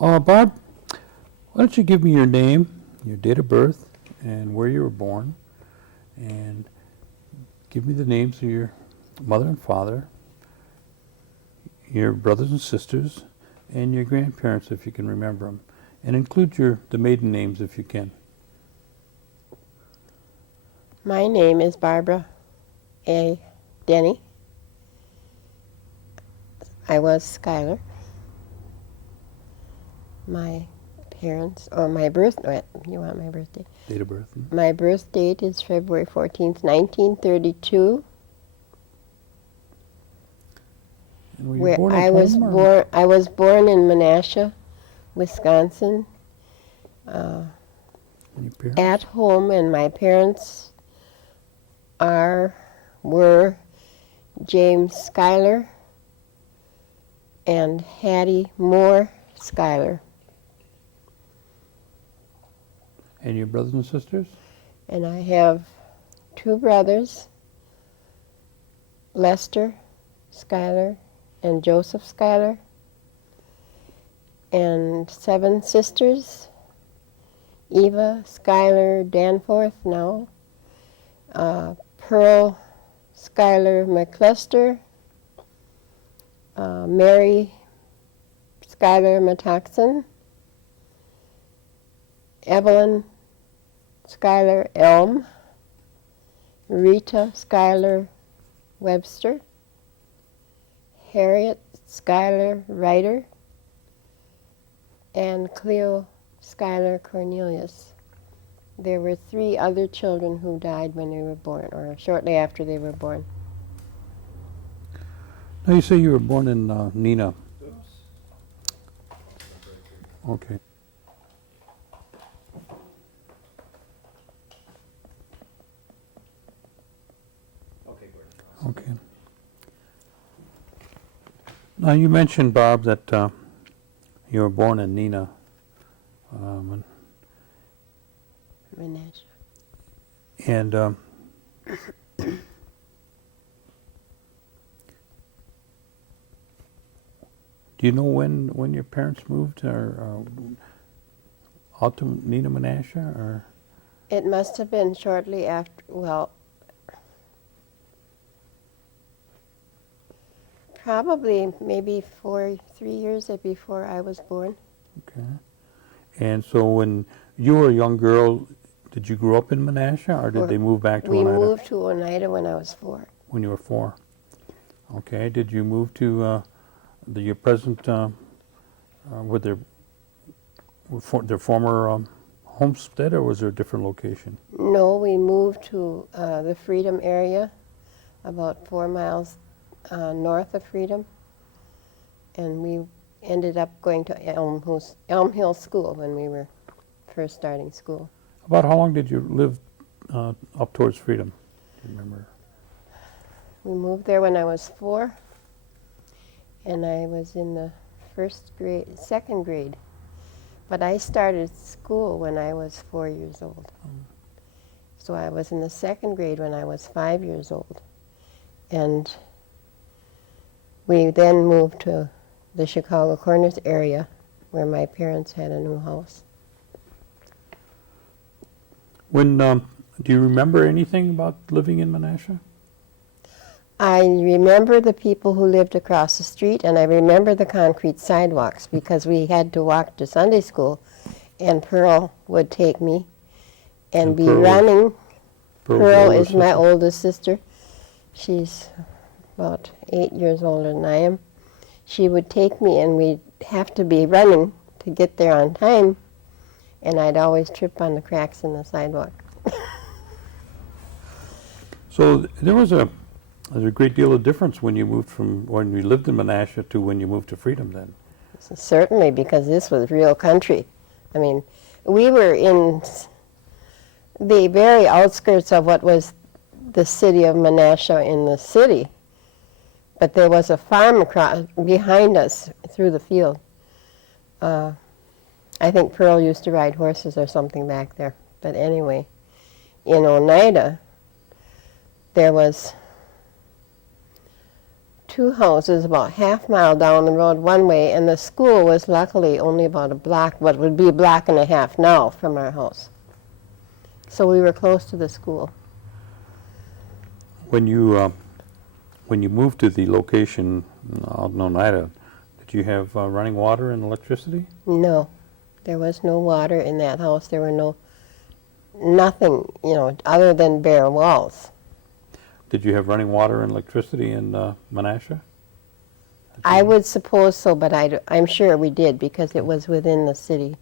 Barb, why don't you give me your name, your date of birth, and where you were born, and give me the names of your mother and father, your brothers and sisters, and your grandparents if you can remember them, and include the maiden names if you can. My name is Barbara Denny. I was Schuyler. My parents, or my birth, you want my birthday? Date of birth. My birth date is February 14th, 1932. And were you Where born I at was home, or- born, I was born in Menasha, Wisconsin, and your parents? at home, and my parents were James Schuyler and Hattie Moore Schuyler. And your brothers and sisters? And I have two brothers, Lester Schuyler and Joseph Schuyler, and 7 sisters, Eva Schuyler Danforth now, Pearl Schuyler McLester, Mary Schuyler Matoxen, Evelyn Schuyler Elm, Rita Schuyler Webster, Harriet Schuyler Ryder, and Cleo Schuyler Cornelius. There were 3 other children who died when they were born, or shortly after they were born. Now you say you were born in Neenah. Okay. Okay. Now you mentioned, Bob, that you were born in Neenah. Menasha. And do you know when your parents moved or out to Neenah, Menasha, or? It must have been shortly after, well, probably maybe 3 years before I was born. Okay. And so when you were a young girl, did you grow up in Menasha, or did they move back to Oneida? We moved to Oneida when I was 4. When you were 4. Okay. Did you move to your present, with their former homestead, or was there a different location? No, we moved to the Freedom area, about 4 miles north of Freedom, and we ended up going to Elm Hill School when we were first starting school. About how long did you live up towards Freedom? Do you remember? We moved there when I was 4, and I was in the second grade. But I started school when I was 4 years old. So I was in the second grade when I was 5 years old. And we then moved to the Chicago Corners area where my parents had a new house. Do you remember anything about living in Menasha? I remember the people who lived across the street, and I remember the concrete sidewalks because we had to walk to Sunday school, and Pearl would take me and be running. Pearl is my oldest sister. She's about 8 years older than I am. She would take me, and we'd have to be running to get there on time, and I'd always trip on the cracks in the sidewalk. So there was a great deal of difference when you moved from when you lived in Menasha to when you moved to Freedom then. Certainly, because this was real country. I mean, we were in the very outskirts of what was the city of Menasha in the city, but there was a farm behind us through the field. I think Pearl used to ride horses or something back there. But anyway, in Oneida, there was two houses about half-mile down the road one way, and the school was luckily only about a block, what would be a block and a half now from our house. So we were close to the school. When you moved to the location out in Oneida, did you have running water and electricity? No, there was no water in that house. There were nothing, other than bare walls. Did you have running water and electricity in Menasha? I would suppose so, but I'm sure we did because it was within the city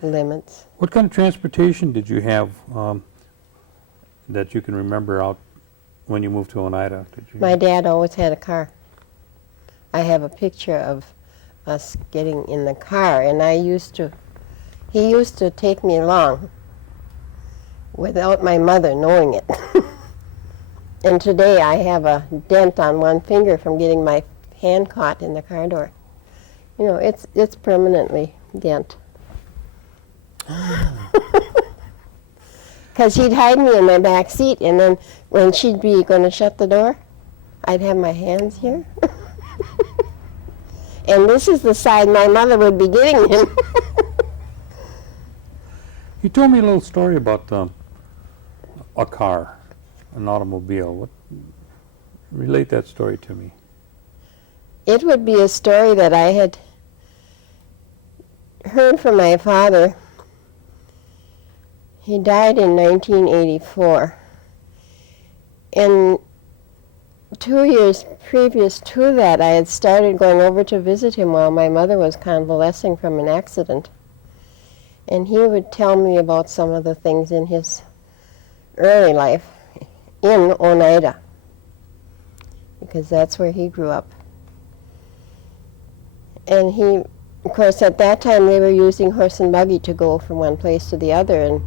limits. What kind of transportation did you have that you can remember out when you moved to Oneida? My dad always had a car. I have a picture of us getting in the car, and he used to take me along without my mother knowing it. And today I have a dent on one finger from getting my hand caught in the car door. It's permanently dent. Because he'd hide me in my back seat, and then when she'd be going to shut the door, I'd have my hands here. And this is the side my mother would be getting in. You told me a little story about a car, an automobile. Relate that story to me. It would be a story that I had heard from my father. He died in 1984. And 2 years previous to that, I had started going over to visit him while my mother was convalescing from an accident. And he would tell me about some of the things in his early life in Oneida, because that's where he grew up. And of course, at that time they were using horse and buggy to go from one place to the other, and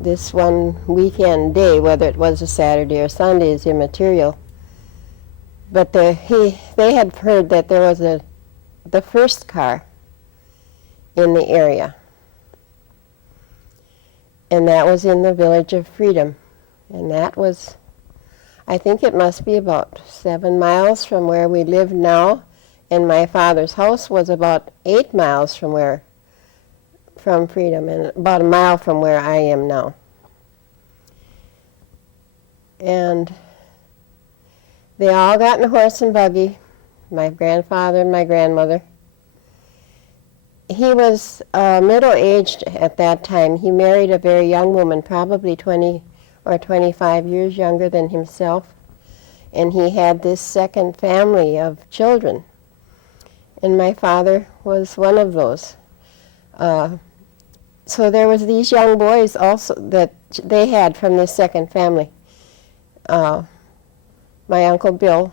this one weekend day, whether it was a Saturday or Sunday, is immaterial. But they had heard that there was the first car in the area, and that was in the Village of Freedom, and that was, I think it must be about 7 miles from where we live now, and my father's house was about 8 miles from Freedom, and about a mile from where I am now. And they all got in a horse and buggy, my grandfather and my grandmother. He was middle-aged at that time. He married a very young woman, probably 20 or 25 years younger than himself, and he had this second family of children. And my father was one of those. So there was these young boys also that they had from this second family. My Uncle Bill,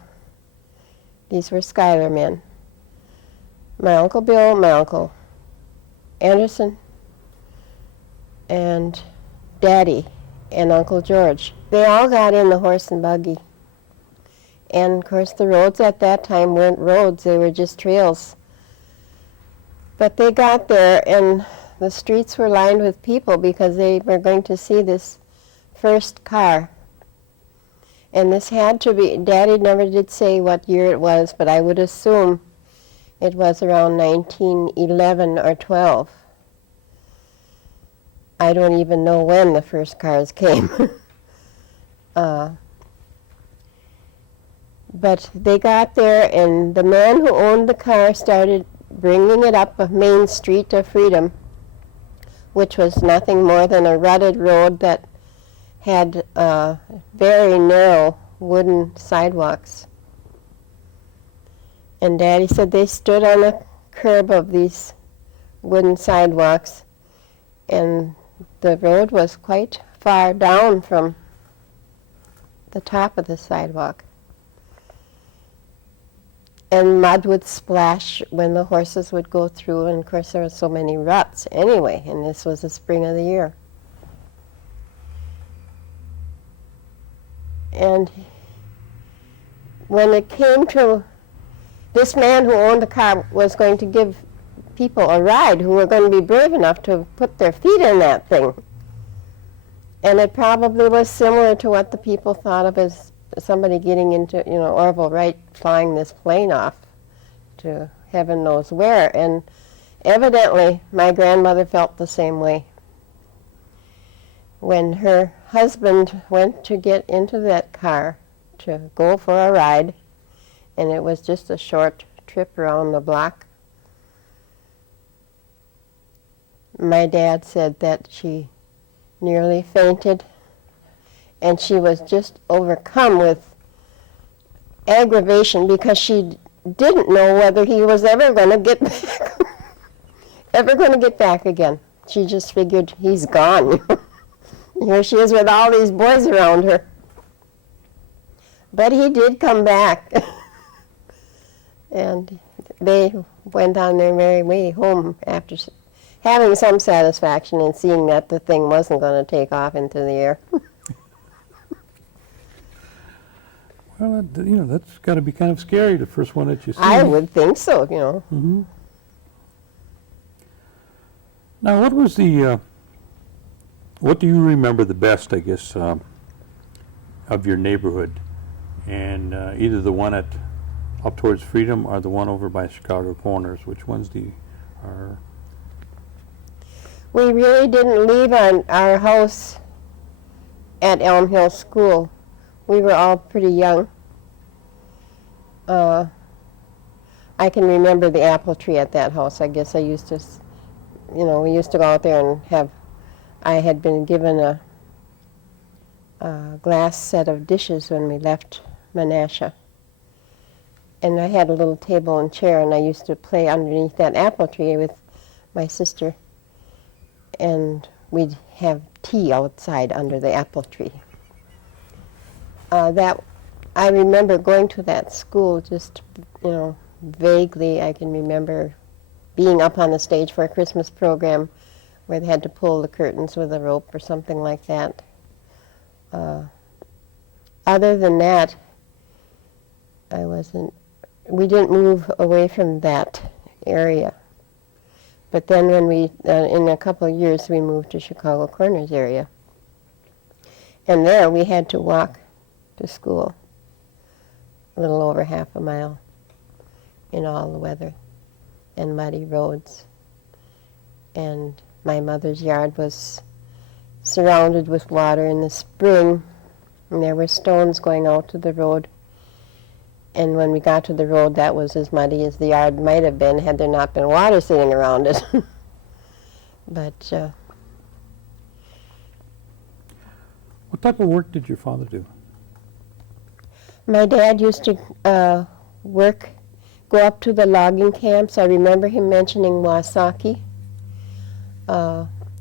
these were Schuyler men. My Uncle Bill, my Uncle Anderson, and Daddy, and Uncle George. They all got in the horse and buggy. And of course the roads at that time weren't roads, they were just trails. But they got there and the streets were lined with people because they were going to see this first car. And this had to be, Daddy never did say what year it was, but I would assume it was around 1911 or 12. I don't even know when the first cars came. But they got there, and the man who owned the car started bringing it up a main street of Freedom, which was nothing more than a rutted road that had very narrow wooden sidewalks. And Daddy said they stood on the curb of these wooden sidewalks, and the road was quite far down from the top of the sidewalk. And mud would splash when the horses would go through, and of course there were so many ruts anyway, and this was the spring of the year. And when it came to this man who owned the car was going to give people a ride who were going to be brave enough to put their feet in that thing. And it probably was similar to what the people thought of as somebody getting into, Orville Wright flying this plane off to heaven knows where. And evidently, my grandmother felt the same way. When her husband went to get into that car to go for a ride, and it was just a short trip around the block, my dad said that she nearly fainted, and she was just overcome with aggravation because she didn't know whether he was ever going to get back, ever going to get back again. She just figured he's gone. Here she is with all these boys around her. But he did come back. And they went on their merry way home after having some satisfaction in seeing that the thing wasn't going to take off into the air. Well, that's got to be kind of scary, the first one that you see. I would think so, Mm-hmm. Now, what was what do you remember the best, I guess, of your neighborhood? And either the one up towards Freedom or the one over by Chicago Corners, which ones are? We really didn't leave our house at Elm Hill School. We were all pretty young. I can remember the apple tree at that house. I guess I used to, we used to go out there and I had been given a glass set of dishes when we left Menasha. And I had a little table and chair, and I used to play underneath that apple tree with my sister. And we'd have tea outside under the apple tree. I remember going to that school just, vaguely. I can remember being up on the stage for a Christmas program where they had to pull the curtains with a rope or something like that. Other than that, we didn't move away from that area. But then when in a couple of years, we moved to Chicago Corners area. And there we had to walk to school a little over half a mile in all the weather and muddy roads. And my mother's yard was surrounded with water in the spring, and there were stones going out to the road. And when we got to the road, that was as muddy as the yard might have been had there not been water sitting around it. But what type of work did your father do? my dad used to go up to the logging camps. I remember him mentioning Wasaki,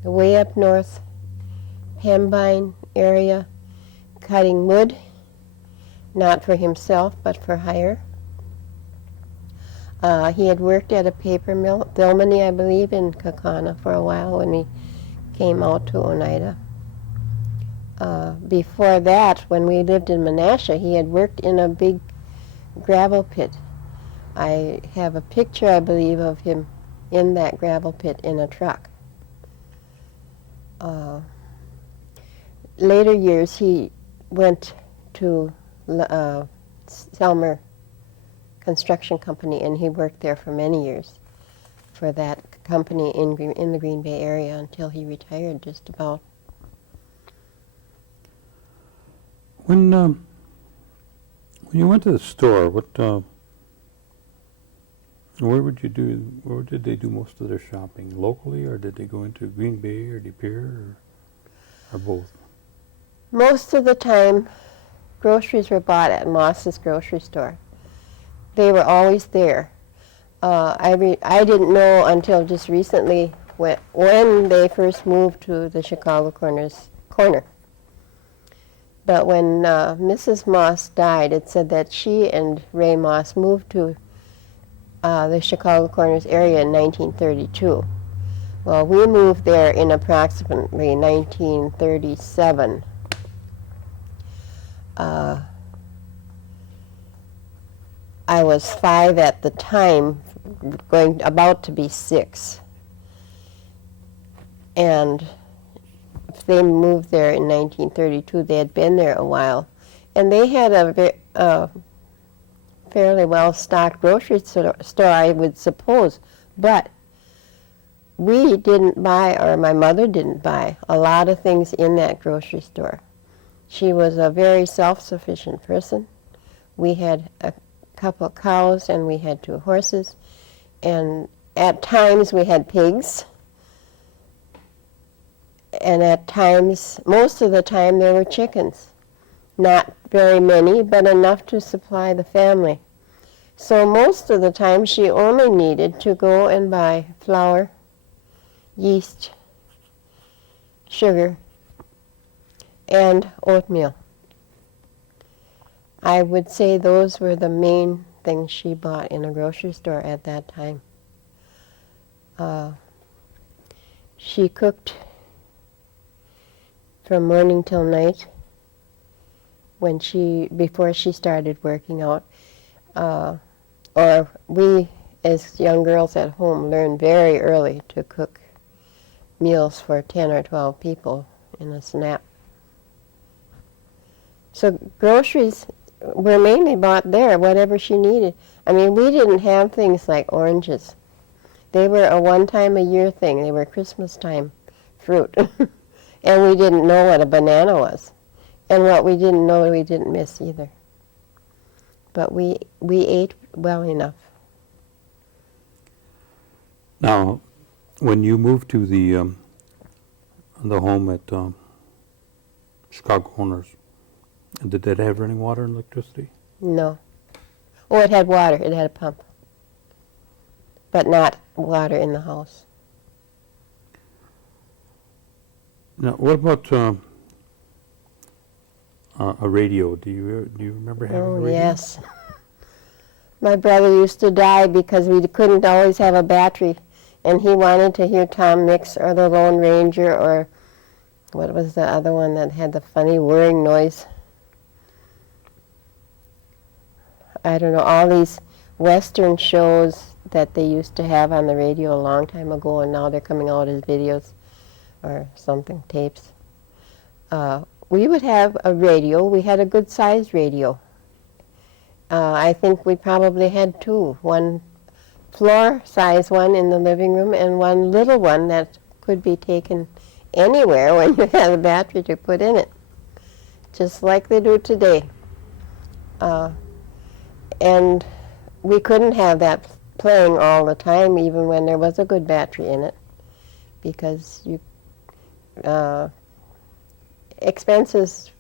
way up north, Pembine area, cutting wood, not for himself, but for hire. He had worked at a paper mill, Vilmany, I believe, in Kakana for a while when we came out to Oneida. Before that, when we lived in Menasha, he had worked in a big gravel pit. I have a picture, I believe, of him in that gravel pit in a truck. Later years, he went to Selmer Construction Company, and he worked there for many years for that company in the Green Bay area until he retired just about. When you went to the store, where did they do most of their shopping? Locally, or did they go into Green Bay or De Pere, or both? Most of the time, groceries were bought at Moss's grocery store. They were always there. I didn't know until just recently when they first moved to the Chicago Corner. But when Mrs. Moss died, it said that she and Ray Moss moved to the Chicago Corners area in 1932. Well, we moved there in approximately 1937. I was 5 at the time, about to be 6. And if they moved there in 1932, they had been there a while. And they had a fairly well-stocked grocery store, I would suppose. But we didn't buy, or my mother didn't buy, a lot of things in that grocery store. She was a very self-sufficient person. We had a couple of cows and we had 2 horses. And at times we had pigs. And at times, most of the time, there were chickens. Not very many, but enough to supply the family. So most of the time, she only needed to go and buy flour, yeast, sugar, and oatmeal. I would say those were the main things she bought in a grocery store at that time. She cooked from morning till night before she started working out. Or we, as young girls at home, learned very early to cook meals for 10 or 12 people in a snap. So groceries were mainly bought there, whatever she needed. I mean, we didn't have things like oranges. They were a one-time-a-year thing. They were Christmas time fruit. And we didn't know what a banana was. And what we didn't know, we didn't miss either. But we ate well enough. Now, when you moved to the home at Chicago Corners, did that have running water and electricity? No. Oh, it had water. It had a pump. But not water in the house. Now, what about a radio? Do you remember having a radio? Oh, yes. My brother used to die because we couldn't always have a battery, and he wanted to hear Tom Mix or the Lone Ranger or what was the other one that had the funny whirring noise? I don't know, all these Western shows that they used to have on the radio a long time ago, and now they're coming out as videos or something, tapes. We would have a radio. We had a good-sized radio. I think we probably had 2. One floor-size one in the living room and one little one that could be taken anywhere when you had a battery to put in it, just like they do today. And we couldn't have that playing all the time, even when there was a good battery in it, because expenses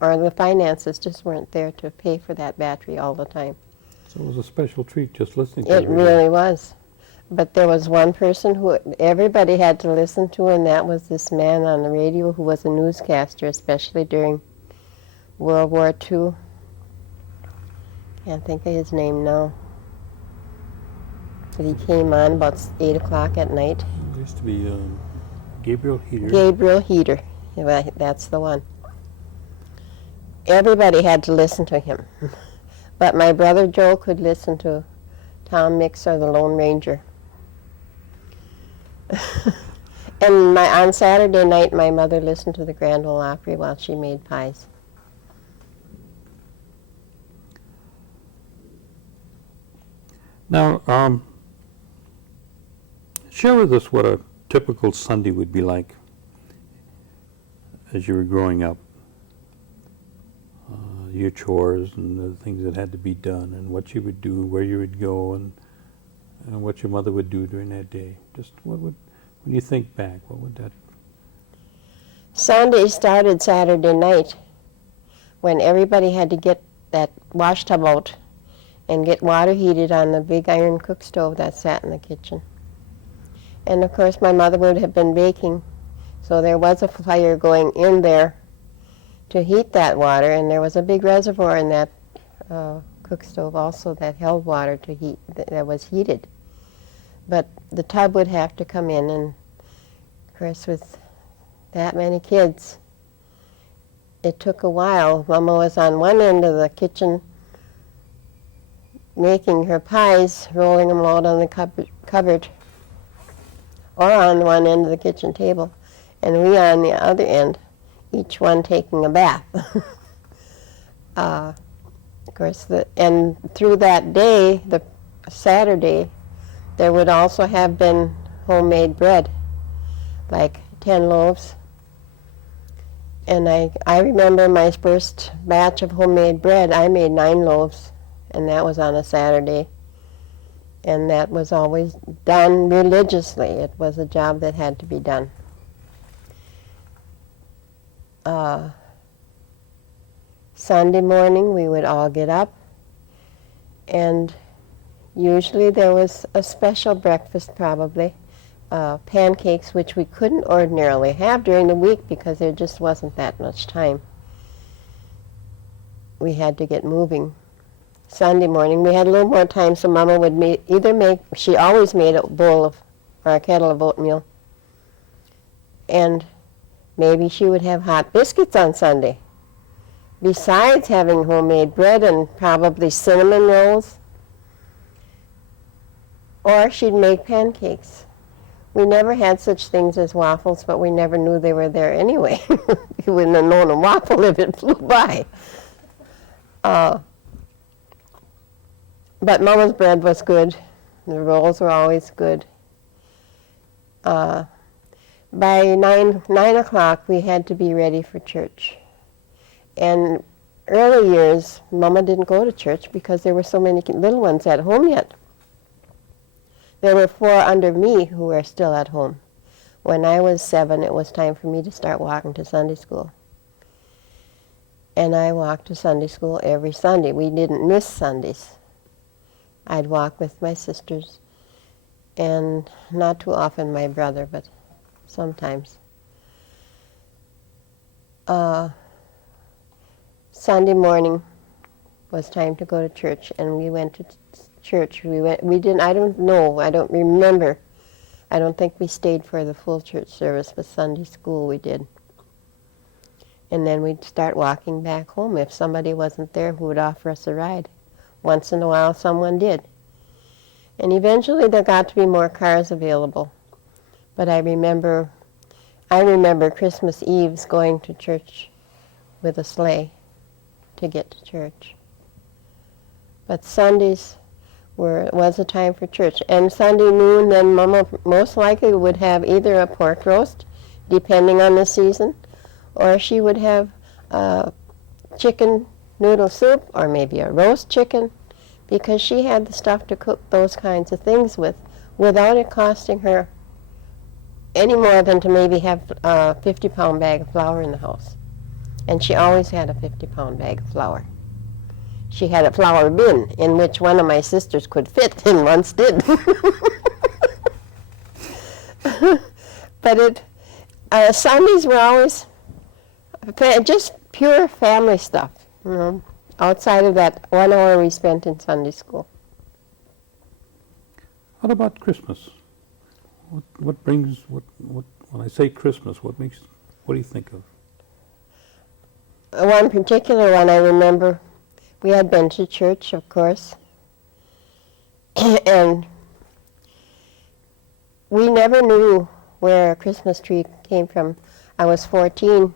or the finances just weren't there to pay for that battery all the time. So it was a special treat just listening to It really was. But there was one person who everybody had to listen to, and that was this man on the radio who was a newscaster, especially during World War II. Can't think of his name now. But he came on about 8 o'clock at night. It used to be Gabriel Heater. Gabriel Heater. Yeah, that's the one. Everybody had to listen to him. But my brother Joe could listen to Tom Mix or the Lone Ranger. And on Saturday night, my mother listened to the Grand Ole Opry while she made pies. Now, share with us what a typical Sunday would be like as you were growing up. Your chores and the things that had to be done and what you would do, where you would go, and what your mother would do during that day. Just when you think back, what would that... Sunday started Saturday night when everybody had to get that wash tub out and get water heated on the big iron cook stove that sat in the kitchen. And of course my mother would have been baking, so there was a fire going in there to heat that water, and there was a big reservoir in that cook stove also that held water to heat, that was heated. But the tub would have to come in, and of course with that many kids, it took a while. Mama was on one end of the kitchen making her pies, rolling them out on the cupboard, or on one end of the kitchen table, and we on the other end, each one taking a bath. Of course, and through that day, the Saturday, there would also have been homemade bread, like 10 loaves. And I remember my first batch of homemade bread, I made 9 loaves, and that was on a Saturday. And that was always done religiously. It was a job that had to be done. Sunday morning, we would all get up, and usually there was a special breakfast, probably. Pancakes, which we couldn't ordinarily have during the week because there just wasn't that much time. We had to get moving. Sunday morning, we had a little more time, so Mama would she always made a bowl of, or a kettle of oatmeal, and maybe she would have hot biscuits on Sunday, besides having homemade bread and probably cinnamon rolls. Or she'd make pancakes. We never had such things as waffles, but we never knew they were there anyway. You wouldn't have known a waffle if it flew by. But Mama's bread was good. The rolls were always good. By 9 o'clock, we had to be ready for church. And early years, Mama didn't go to church because there were so many little ones at home yet. There were 4 under me who were still at home. When I was 7, it was time for me to start walking to Sunday school. And I walked to Sunday school every Sunday. We didn't miss Sundays. I'd walk with my sisters, and not too often my brother, but sometimes. Sunday morning was time to go to church, and we went to church. I don't remember. I don't think we stayed for the full church service, but Sunday school we did. And then we'd start walking back home if somebody wasn't there who would offer us a ride. Once in a while someone did. And eventually there got to be more cars available. But I remember Christmas Eves going to church with a sleigh to get to church. But Sundays was a time for church. And Sunday noon, then Mama most likely would have either a pork roast, depending on the season, or she would have chicken noodle soup, or maybe a roast chicken, because she had the stuff to cook those kinds of things with without it costing her any more than to maybe have a 50-pound bag of flour in the house. And she always had a 50-pound bag of flour. She had a flour bin in which one of my sisters could fit, and once did. But Sundays were always just pure family stuff, you know, outside of that 1 hour we spent in Sunday school. What about Christmas? What brings, when I say Christmas, what do you think of? One particular one I remember, we had been to church, of course, and we never knew where a Christmas tree came from. I was 14,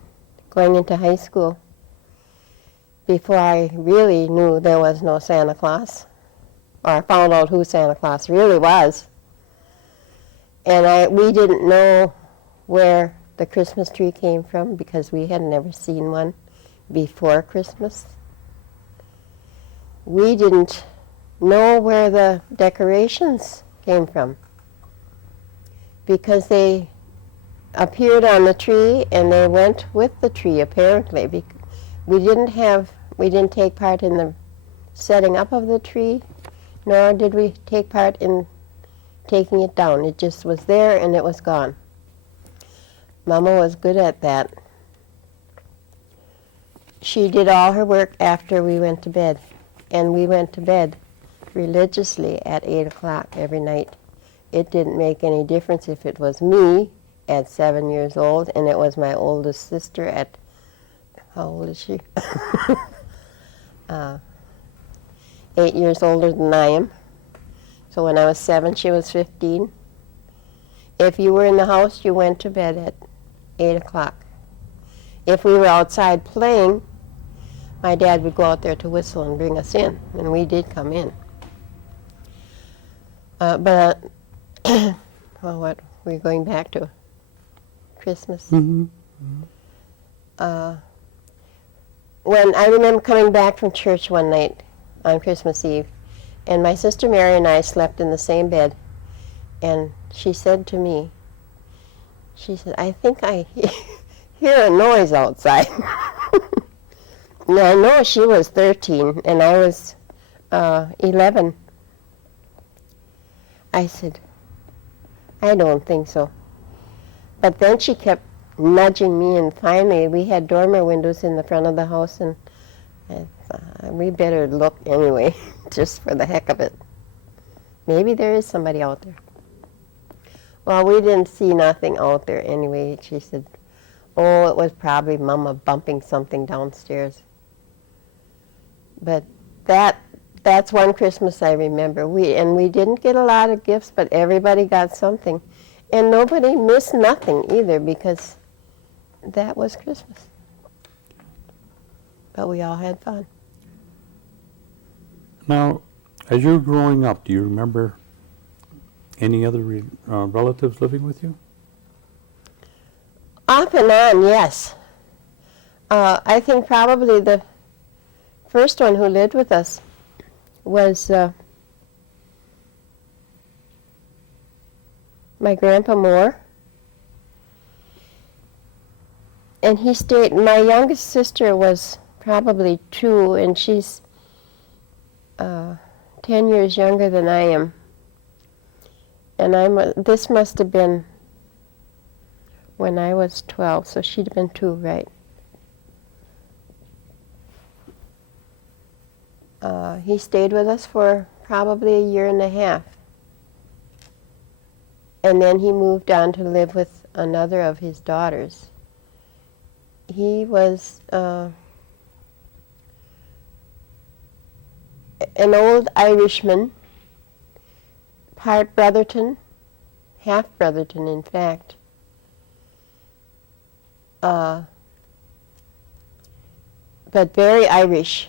going into high school, before I really knew there was no Santa Claus, or I found out who Santa Claus really was. And we didn't know where the Christmas tree came from because we had never seen one before Christmas. We didn't know where the decorations came from because they appeared on the tree and they went with the tree, apparently. We didn't take part in the setting up of the tree, nor did we take part in taking it down. It just was there and it was gone. Mama was good at that. She did all her work after we went to bed, and we went to bed religiously at 8 o'clock every night. It didn't make any difference if it was me at 7 years old and it was my oldest sister at, how old is she? 8 years older than I am. So when I was 7, she was 15. If you were in the house, you went to bed at 8 o'clock. If we were outside playing, my dad would go out there to whistle and bring us in, and we did come in. But well, what, we're going back to Christmas. Mm-hmm. When I remember coming back from church one night on Christmas Eve, and my sister Mary and I slept in the same bed, and she said to me, she said, I think I hear a noise outside. Now, I know she was 13 and I was 11. I said, I don't think so. But then she kept nudging me, and finally we had dormer windows in the front of the house, and I thought, we better look anyway, just for the heck of it. Maybe there is somebody out there. Well, we didn't see nothing out there anyway. She said, oh, it was probably Mama bumping something downstairs. But that's one Christmas I remember. We didn't get a lot of gifts, but everybody got something. And nobody missed nothing either, because that was Christmas. But we all had fun. Now, as you were growing up, do you remember any other relatives living with you? Off and on, yes. I think probably the first one who lived with us was my Grandpa Moore. And he stayed, my youngest sister was probably 2, and she's 10 years younger than I am. And this must have been when I was 12, so she'd have been 2, right? He stayed with us for probably a year and a half. And then he moved on to live with another of his daughters. He was an old Irishman, part Brotherton, half Brotherton in fact. But very Irish.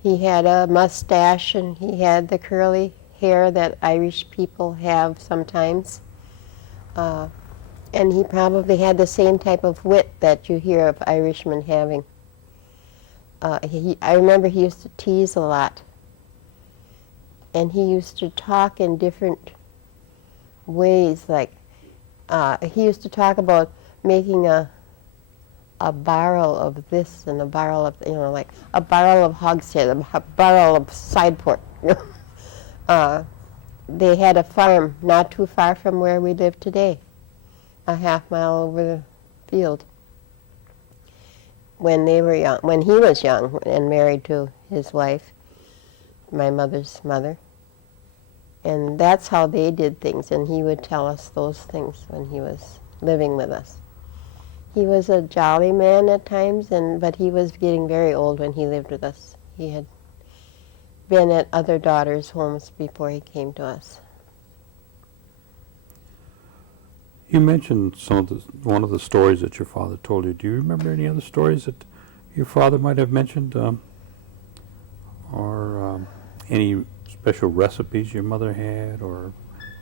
He had a mustache, and he had the curly hair that Irish people have sometimes. And he probably had the same type of wit that you hear of Irishmen having. I remember he used to tease a lot. And he used to talk in different ways, like he used to talk about making a barrel of this and a barrel of, like a barrel of hogshead, a barrel of side pork. They had a farm not too far from where we live today, a half mile over the field. When they were young, when he was young and married to his wife, my mother's mother. And that's how they did things, and he would tell us those things when he was living with us. He was a jolly man at times, but he was getting very old when he lived with us. He had been at other daughters' homes before he came to us. You mentioned one of the stories that your father told you. Do you remember any other stories that your father might have mentioned, or any special recipes your mother had, or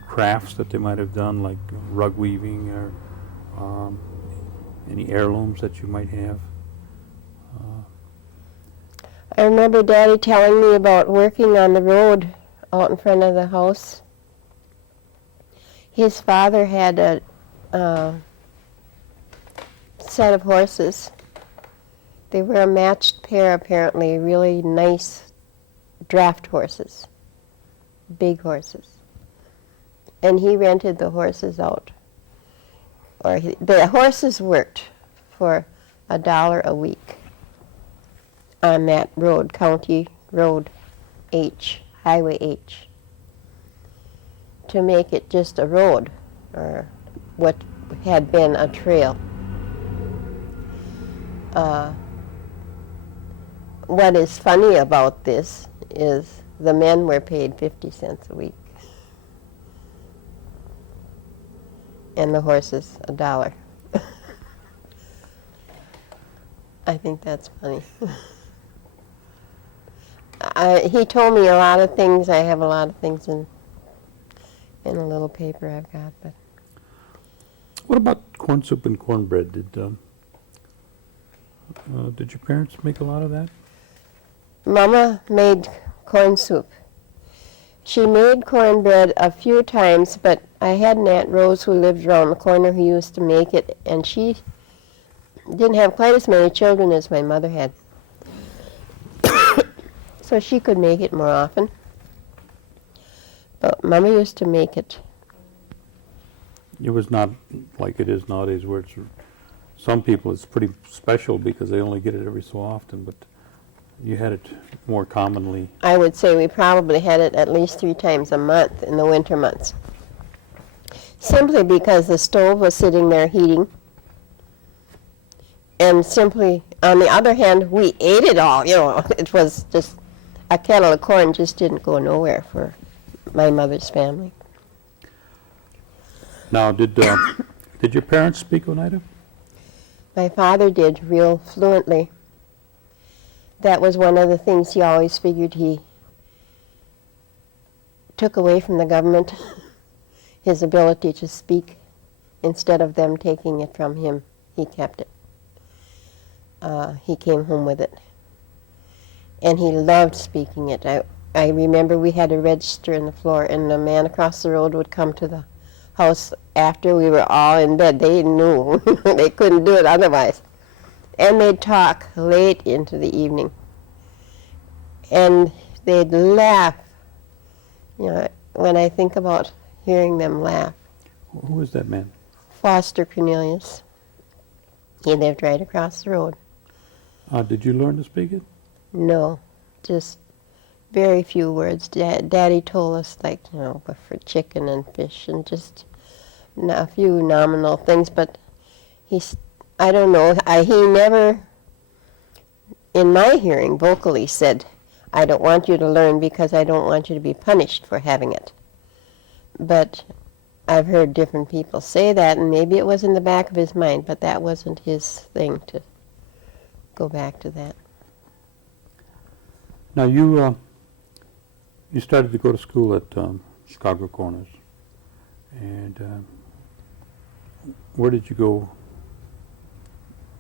crafts that they might have done, like rug weaving, or any heirlooms that you might have? I remember Daddy telling me about working on the road out in front of the house. His father had a set of horses. They were a matched pair, apparently, really nice draft horses, big horses. And he rented the horses out. Or the horses worked for $1 a week on that road, County Road H, Highway H, to make it just a road, or what had been a trail. What is funny about this is the men were paid 50 cents a week, and the horses $1. I think that's funny. He told me a lot of things. I have a lot of things in a little paper I've got. But What about corn soup and cornbread? Did your parents make a lot of that? Mama made corn soup. She made cornbread a few times, but I had an Aunt Rose who lived around the corner who used to make it, and she didn't have quite as many children as my mother had. So she could make it more often. But Mama used to make it. It was not like it is nowadays, where some people it's pretty special because they only get it every so often, but you had it more commonly. I would say we probably had it at least 3 times a month in the winter months. Simply because the stove was sitting there heating. And simply, on the other hand, we ate it all. It was just, a kettle of corn just didn't go nowhere for my mother's family. Now, did your parents speak Oneida? My father did real fluently. That was one of the things he always figured he took away from the government, his ability to speak. Instead of them taking it from him, he kept it. He came home with it. And he loved speaking it. I remember we had a register in the floor, and the man across the road would come to the house after we were all in bed. They knew they couldn't do it otherwise. And they'd talk late into the evening. And they'd laugh. When I think about hearing them laugh. Who was that man? Foster Cornelius. He lived right across the road. Did you learn to speak it? No, just very few words. Daddy told us, for chicken and fish and just a few nominal things, but I don't know, he never, in my hearing, vocally said, I don't want you to learn because I don't want you to be punished for having it. But I've heard different people say that, and maybe it was in the back of his mind, but that wasn't his thing to go back to that. Now, you started to go to school at Chicago Corners, and where did you go?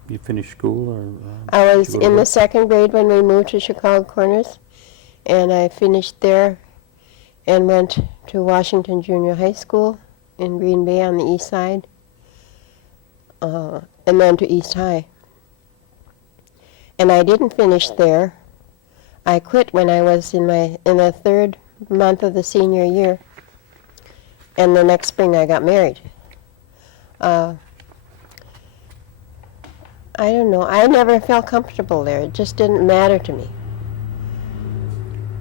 You finished school, or? I was in the 2nd grade when we moved to Chicago Corners, and I finished there and went to Washington Junior High School in Green Bay on the east side, and then to East High. And I didn't finish there. I quit when I was in the 3rd month of the senior year, and the next spring I got married. I don't know. I never felt comfortable there. It just didn't matter to me.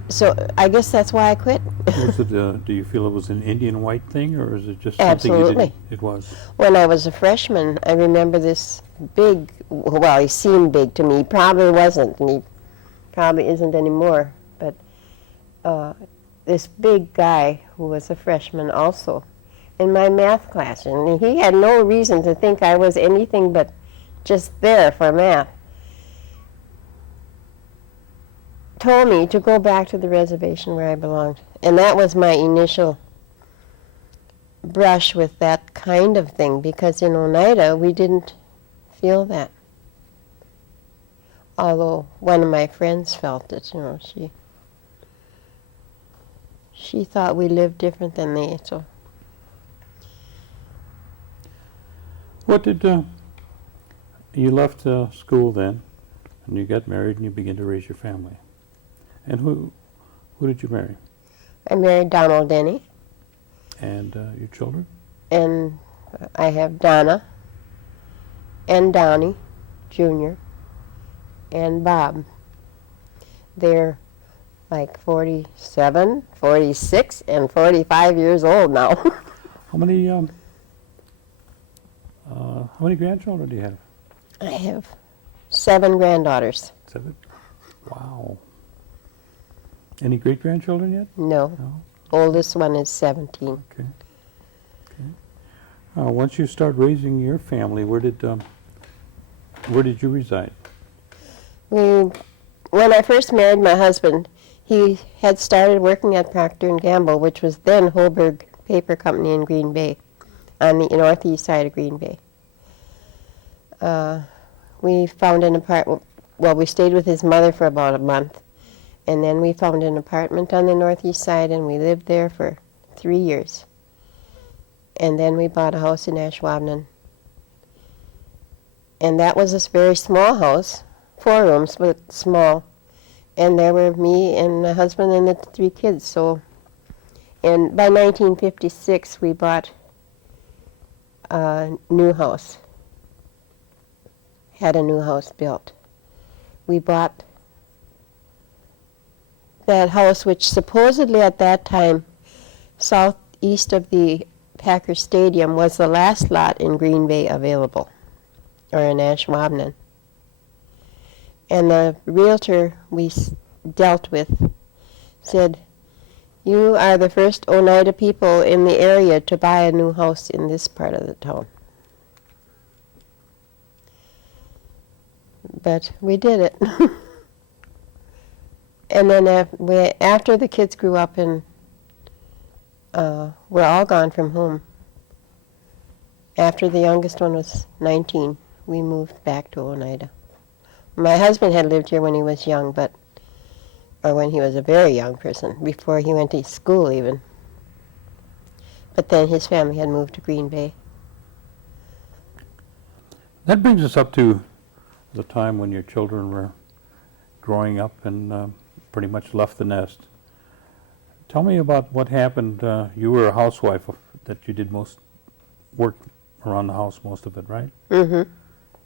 So I guess that's why I quit. Was it? Do you feel it was an Indian white thing, or is it just something you Absolutely. didn't? It was. When I was a freshman, I remember this big, well, he seemed big to me. He probably wasn't, and he probably isn't anymore. But this big guy who was a freshman also in my math class, and he had no reason to think I was anything but just there for math, told me to go back to the reservation where I belonged. And that was my initial brush with that kind of thing, because in Oneida we didn't feel that. Although one of my friends felt it, she thought we lived different than they, so. What did you left school then, and you got married, and you began to raise your family? And who did you marry? I married Donald Denny. And your children? And I have Donna and Donnie Jr. and Bob. They're like 47, 46, and 45 years old now. How many grandchildren do you have? I have 7 granddaughters. 7? Wow. Any great-grandchildren yet? No. No? Oldest one is 17. Okay. Once you start raising your family, where did you reside? When I first married my husband, he had started working at Procter & Gamble, which was then Holberg Paper Company in Green Bay, on the northeast side of Green Bay. We found an apartment, well, we stayed with his mother for about a month, and then we found an apartment on the northeast side, and we lived there for 3 years. And then we bought a house in Ashwaubenon. And that was a very small house, 4 rooms, but small. And there were me and my husband and the 3 kids. So, and by 1956, we bought a new house, had a new house built. We bought that house, which supposedly at that time, southeast of the Packer Stadium, was the last lot in Green Bay available, or in Ashwaubenon. And the realtor we dealt with said, "You are the first Oneida people in the area to buy a new house in this part of the town." But we did it. And then after the kids grew up and were all gone from home, after the youngest one was 19, we moved back to Oneida. My husband had lived here when he was young, or when he was a very young person, before he went to school even. But then his family had moved to Green Bay. That brings us up to the time when your children were growing up and pretty much left the nest. Tell me about what happened. You were a housewife that you did most work around the house, most of it, right? Mm-hmm.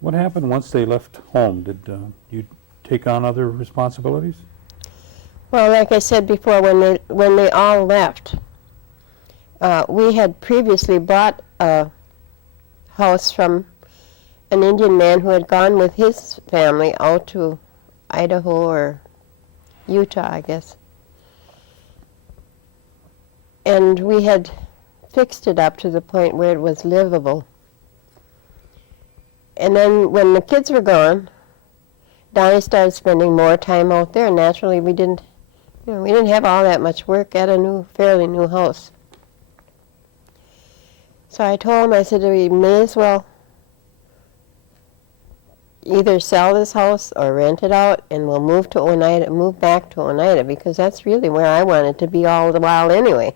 What happened once they left home? Did you take on other responsibilities? Well, like I said before, when they all left, we had previously bought a house from an Indian man who had gone with his family out to Idaho or Utah, I guess. And we had fixed it up to the point where it was livable. And then when the kids were gone, Donnie started spending more time out there. Naturally, we didn't have all that much work at a fairly new house. So I told him, I said, we may as well either sell this house or rent it out, and we'll move back to Oneida, because that's really where I wanted to be all the while anyway.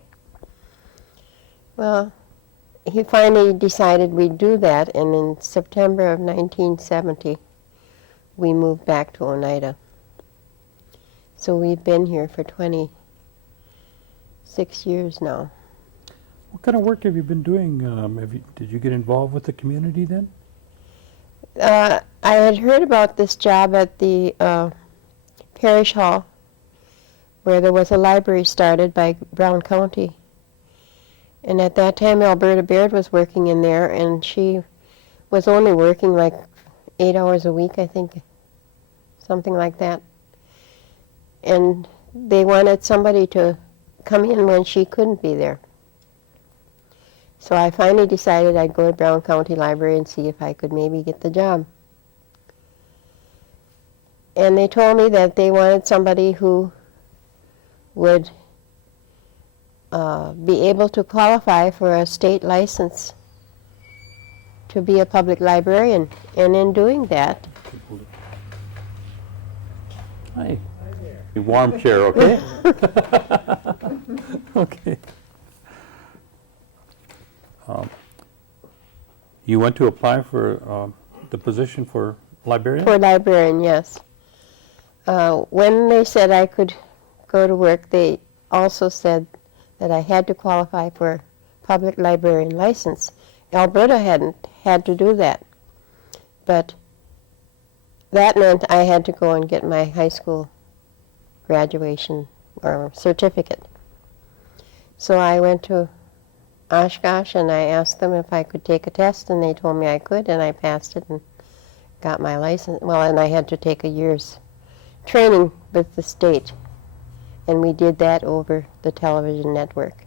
Well, he finally decided we'd do that, and in September of 1970, we moved back to Oneida. So we've been here for 26 years now. What kind of work have you been doing? Did you get involved with the community then? I had heard about this job at the parish hall, where there was a library started by Brown County. And at that time, Alberta Baird was working in there, and she was only working like 8 hours a week, I think, something like that. And they wanted somebody to come in when she couldn't be there. So I finally decided I'd go to Brown County Library and see if I could maybe get the job. And they told me that they wanted somebody who would be able to qualify for a state license to be a public librarian. And in doing that... Hi. A warm chair, okay? Okay. You went to apply for the position for librarian? For librarian, yes. When they said I could go to work, they also said that I had to qualify for public librarian license. Alberta hadn't had to do that. But that meant I had to go and get my high school graduation or certificate. So I went to Oshkosh and I asked them if I could take a test, and they told me I could, and I passed it and got my license. Well, and I had to take a year's training with the state, and we did that over the television network.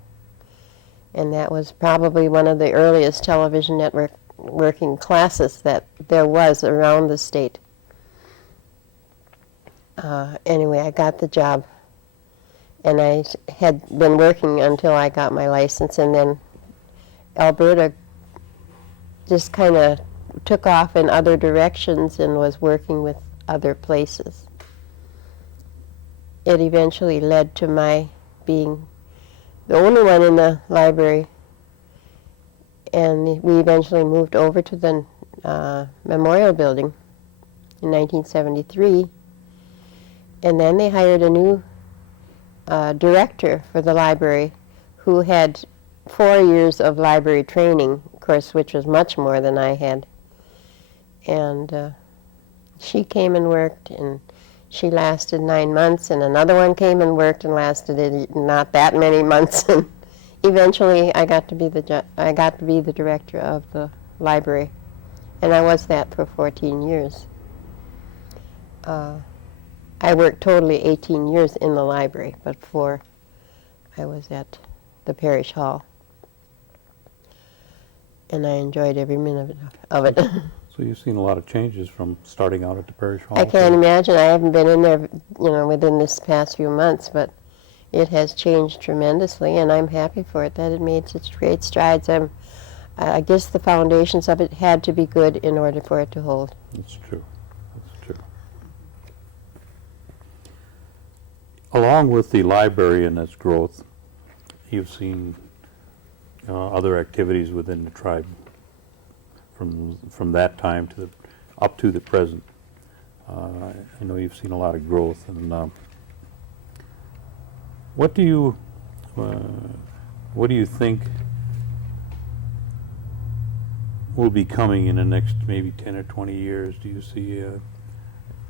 And that was probably one of the earliest television network working classes that there was around the state. Anyway, I got the job, and I had been working until I got my license, and then Alberta just kind of took off in other directions and was working with other places. It eventually led to my being the only one in the library, and we eventually moved over to the Memorial Building in 1973, and then they hired a new director for the library who had 4 years of library training, of course, which was much more than I had. And she came and worked, and she lasted 9 months, and another one came and worked and lasted not that many months. And eventually, I got to be the director of the library, and I was that for 14 years. I worked totally 18 years in the library, but 4 I was at the parish hall, and I enjoyed every minute of it. So you've seen a lot of changes from starting out at the parish hall. I can't imagine. I haven't been in there, within this past few months, but it has changed tremendously, and I'm happy for it that it made such great strides. I guess the foundations of it had to be good in order for it to hold. That's true. That's true. Along with the library and its growth, you've seen other activities within the tribe from that time to up to the present. I know you've seen a lot of growth, and what do you think will be coming in the next maybe 10 or 20 years? Do you see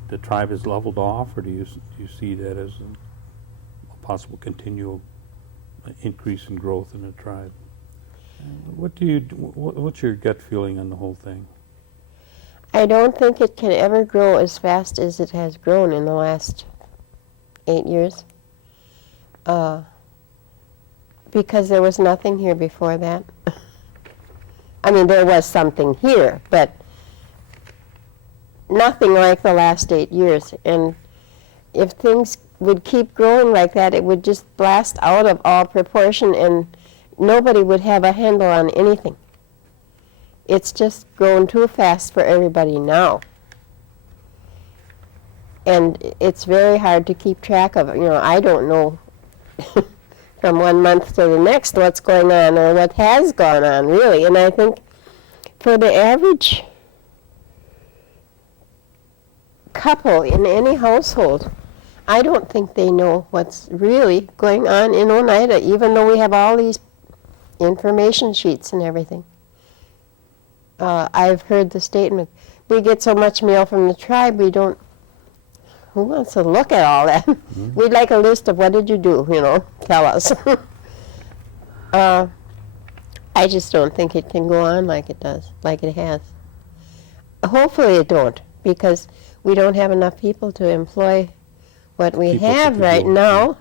the tribe has leveled off, or do you see that as a possible continual increase in growth in the tribe? What's your gut feeling on the whole thing? I don't think it can ever grow as fast as it has grown in the last 8 years, because there was nothing here before that. I mean, there was something here, but nothing like the last 8 years. And if things would keep growing like that, it would just blast out of all proportion, and nobody would have a handle on anything. It's just grown too fast for everybody now. And it's very hard to keep track of it. I don't know from 1 month to the next what's going on or what has gone on, really. And I think for the average couple in any household, I don't think they know what's really going on in Oneida, even though we have all these information sheets and everything. I've heard the statement, we get so much mail from the tribe, who wants to look at all that? Mm-hmm. We'd like a list of what did you do, tell us. I just don't think it can go on like it does, like it has. Hopefully it don't, because we don't have enough people to employ what we have right now.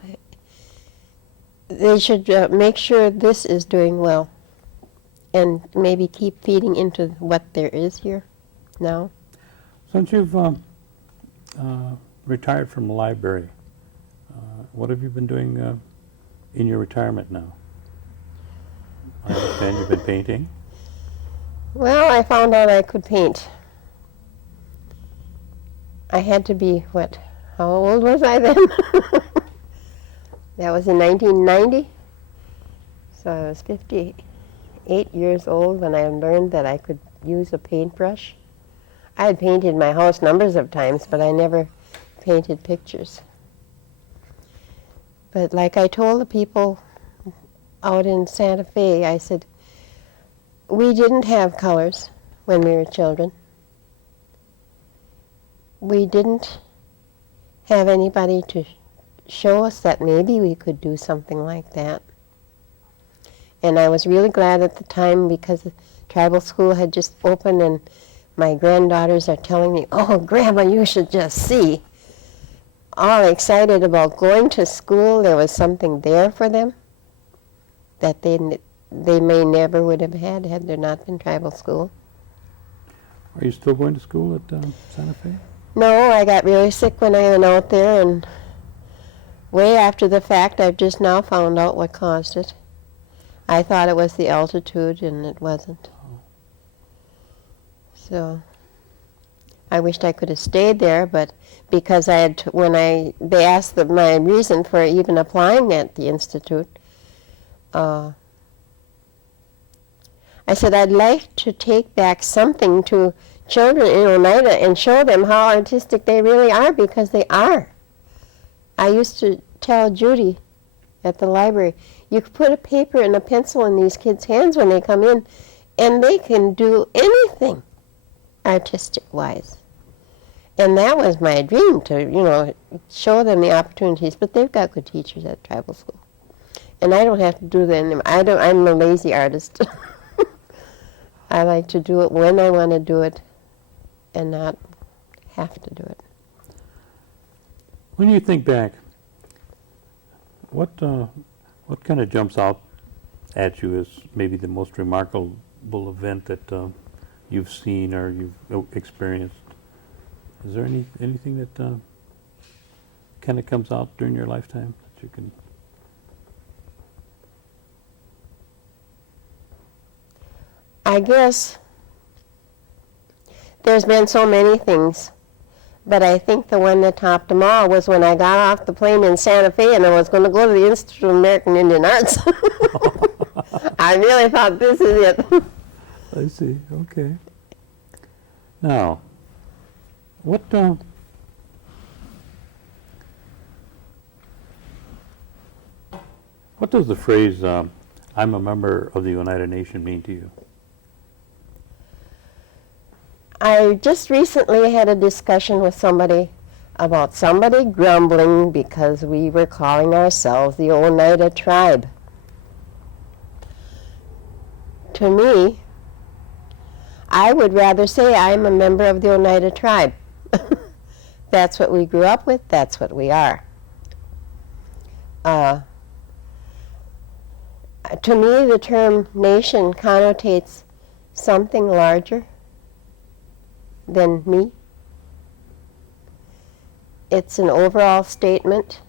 They should make sure this is doing well, and maybe keep feeding into what there is here now. Since you've retired from the library, what have you been doing in your retirement now? I understand you've been painting. Well, I found out I could paint. I had to be, how old was I then? That was in 1990. So I was 58 years old when I learned that I could use a paintbrush. I had painted my house numbers of times, but I never painted pictures. But like I told the people out in Santa Fe, I said, we didn't have colors when we were children. We didn't have anybody to show us that maybe we could do something like that. And I was really glad at the time, because the tribal school had just opened, and my granddaughters are telling me, oh, Grandma, you should just see. All excited about going to school. There was something there for them that they may never would have had there not been tribal school. Are you still going to school at Santa Fe? No, I got really sick when I went out there, and way after the fact, I've just now found out what caused it. I thought it was the altitude, and it wasn't. So I wished I could have stayed there, but because I had they asked my reason for even applying at the institute, I said I'd like to take back something to children in Oneida and show them how artistic they really are, because they are. I used to tell Judy at the library, you could put a paper and a pencil in these kids' hands when they come in, and they can do anything artistic-wise. And that was my dream, to, show them the opportunities. But they've got good teachers at tribal school. And I don't have to do that anymore. I'm a lazy artist. I like to do it when I want to do it and not have to do it. When you think back, what kind of jumps out at you as maybe the most remarkable event that you've seen or you've experienced? Is there anything that kind of comes out during your lifetime that you can? I guess there's been so many things, but I think the one that topped them all was when I got off the plane in Santa Fe and I was going to go to the Institute of American Indian Arts. I really thought, this is it. I see. Okay. Now, what does the phrase "I'm a member of the United Nations" mean to you? I just recently had a discussion with somebody about somebody grumbling because we were calling ourselves the Oneida tribe. To me, I would rather say I'm a member of the Oneida tribe. That's what we grew up with, that's what we are. To me, the term nation connotates something larger than me. It's an overall statement.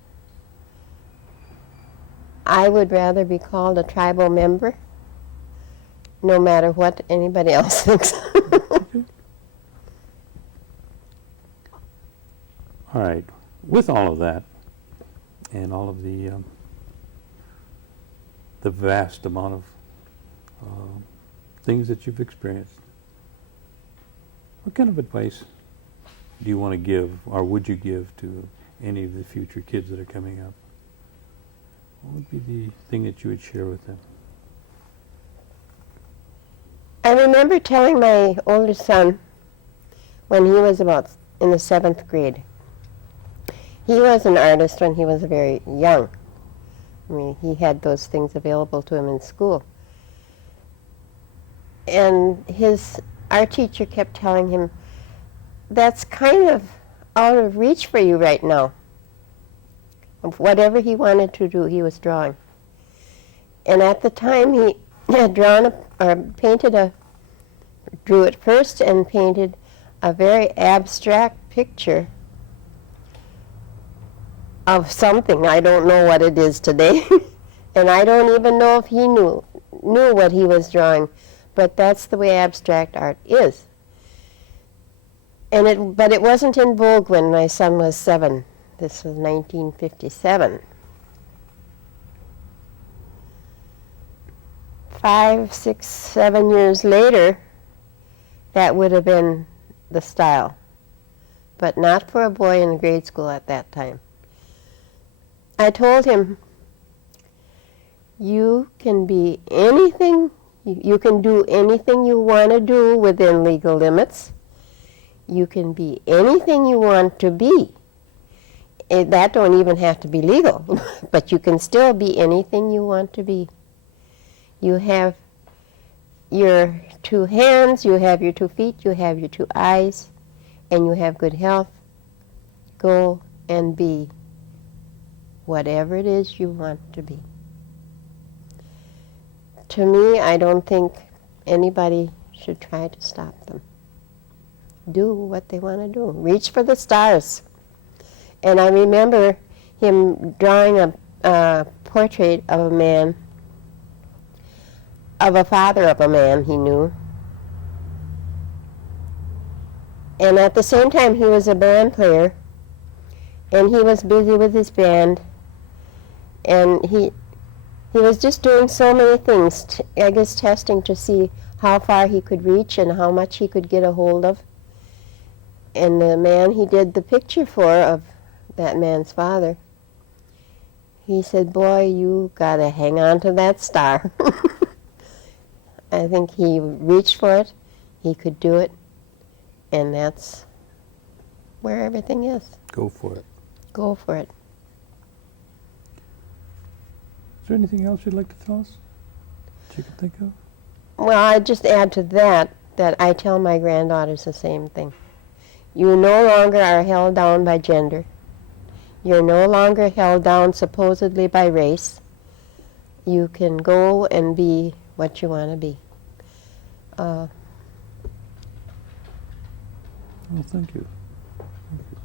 I would rather be called a tribal member, no matter what anybody else thinks. All right. With all of that, and all of the vast amount of things that you've experienced, what kind of advice do you want to give, or would you give to any of the future kids that are coming up? What would be the thing that you would share with them? I remember telling my oldest son when he was about in the 7th grade. He was an artist when he was very young. I mean, he had those things available to him in school. And his art teacher kept telling him, that's kind of out of reach for you right now. Whatever he wanted to do, he was drawing. And at the time, he had drew it first and painted a very abstract picture of something. I don't know what it is today. And I don't even know if he knew what he was drawing. But that's the way abstract art is. But it wasn't in vogue when my son was 7. This was 1957. 5, 6, 7 years later, that would have been the style. But not for a boy in grade school at that time. I told him, you can be anything, you can do anything you want to do within legal limits. You can be anything you want to be. That don't even have to be legal, but you can still be anything you want to be. You have your 2 hands, you have your 2 feet, you have your 2 eyes, and you have good health. Go and be whatever it is you want to be. To me, I don't think anybody should try to stop them. do what they want to do. Reach for the stars. And I remember him drawing a portrait of a man, of a father of a man he knew. And at the same time, he was a band player, and he was busy with his band, and he was just doing so many things, I guess testing to see how far he could reach and how much he could get a hold of. And the man he did the picture for of that man's father, he said, "Boy, you gotta hang on to that star." I think he reached for it, he could do it, and that's where everything is. Go for it. Go for it. Is there anything else you'd like to tell us that you can think of? Well, I'd just add to that I tell my granddaughters the same thing. You no longer are held down by gender. You're no longer held down supposedly by race. You can go and be what you want to be. Well, thank you. Thank you.